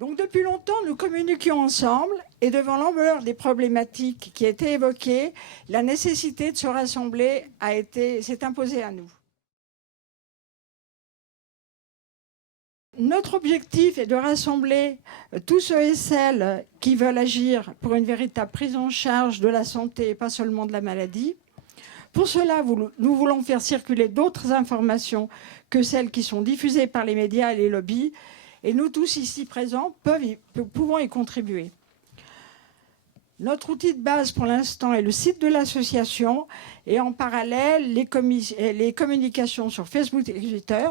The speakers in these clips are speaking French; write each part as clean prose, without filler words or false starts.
Donc depuis longtemps, nous communiquions ensemble et devant l'ampleur des problématiques qui étaient évoquées, la nécessité de se rassembler s'est imposée à nous. Notre objectif est de rassembler tous ceux et celles qui veulent agir pour une véritable prise en charge de la santé et pas seulement de la maladie. Pour cela, nous voulons faire circuler d'autres informations que celles qui sont diffusées par les médias et les lobbies. Et nous tous ici présents pouvons y contribuer. Notre outil de base pour l'instant est le site de l'association et en parallèle les communications sur Facebook et Twitter.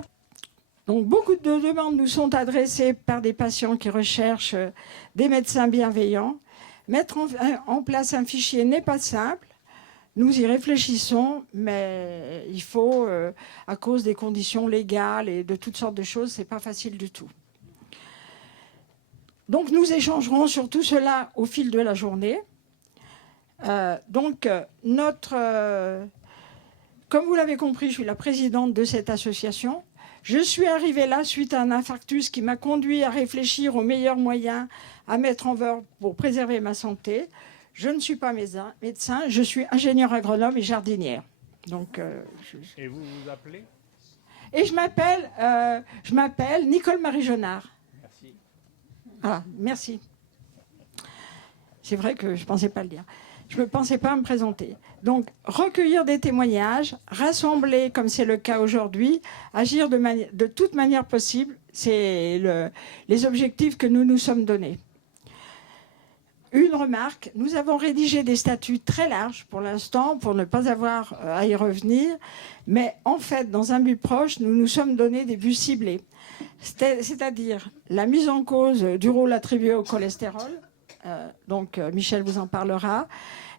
Donc beaucoup de demandes nous sont adressées par des patients qui recherchent des médecins bienveillants. Mettre en place un fichier n'est pas simple. Nous y réfléchissons, mais il faut, à cause des conditions légales et de toutes sortes de choses, ce n'est pas facile du tout. Donc nous échangerons sur tout cela au fil de la journée. Comme vous l'avez compris, je suis la présidente de cette association. Je suis arrivée là suite à un infarctus qui m'a conduit à réfléchir aux meilleurs moyens à mettre en œuvre pour préserver ma santé. Je ne suis pas médecin, je suis ingénieure agronome et jardinière. Donc, Et vous vous appelez? Et je m'appelle Nicole Marie Jonard. Merci. Ah, merci. C'est vrai que je ne pensais pas le dire. Je ne pensais pas me présenter. Donc, recueillir des témoignages, rassembler, comme c'est le cas aujourd'hui, agir de toute manière possible, c'est les objectifs que nous nous sommes donnés. Une remarque, nous avons rédigé des statuts très larges pour l'instant, pour ne pas avoir à y revenir, mais en fait, dans un but proche, nous nous sommes donné des buts ciblés, c'est-à-dire la mise en cause du rôle attribué au cholestérol, Michel vous en parlera,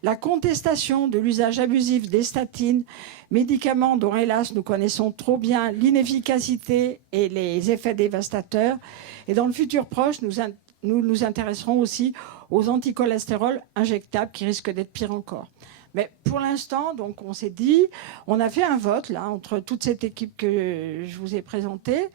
la contestation de l'usage abusif des statines, médicaments dont hélas nous connaissons trop bien l'inefficacité et les effets dévastateurs, et dans le futur proche, nous nous intéresserons aussi aux anticholestérol injectables qui risquent d'être pire encore. Mais pour l'instant, donc on s'est dit, on a fait un vote là entre toute cette équipe que je vous ai présentée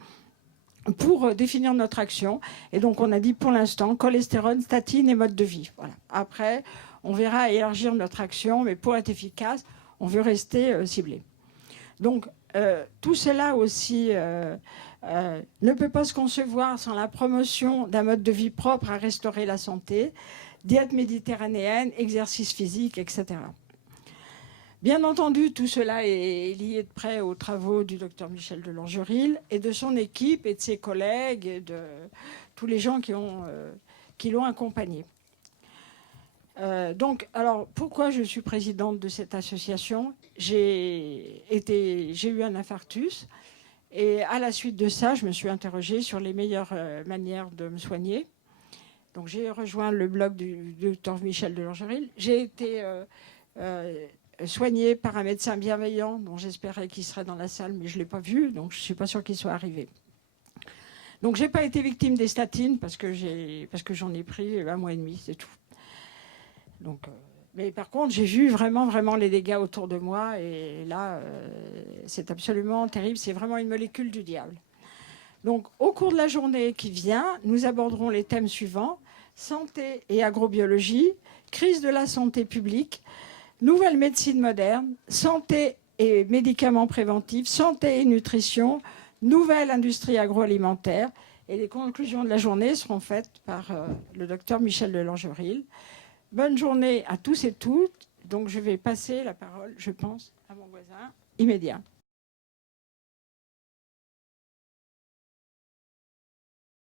pour définir notre action. Et donc on a dit pour l'instant cholestérol, statine et mode de vie. Voilà. Après, on verra élargir notre action, mais pour être efficace, on veut rester ciblé. Donc tout cela aussi ne peut pas se concevoir sans la promotion d'un mode de vie propre à restaurer la santé, diète méditerranéenne, exercice physique, etc. Bien entendu, tout cela est lié de près aux travaux du docteur Michel de Longeril et de son équipe et de ses collègues et de tous les gens qui l'ont accompagné. Alors, pourquoi je suis présidente de cette association? J'ai eu un infarctus. Et à la suite de ça, je me suis interrogée sur les meilleures manières de me soigner. Donc j'ai rejoint le blog du docteur Michel de Longeril. J'ai été soignée par un médecin bienveillant dont j'espérais qu'il serait dans la salle, mais je ne l'ai pas vu, donc je ne suis pas sûre qu'il soit arrivé. Donc je n'ai pas été victime des statines parce que j'en ai pris 1 mois et demi, c'est tout. Donc, mais par contre, j'ai vu vraiment les dégâts autour de moi. Et là, c'est absolument terrible. C'est vraiment une molécule du diable. Donc, au cours de la journée qui vient, nous aborderons les thèmes suivants. Santé et agrobiologie, crise de la santé publique, nouvelle médecine moderne, santé et médicaments préventifs, santé et nutrition, nouvelle industrie agroalimentaire. Et les conclusions de la journée seront faites par le docteur Michel de Longeril. Bonne journée à tous et toutes. Donc, je vais passer la parole, je pense, à mon voisin immédiat.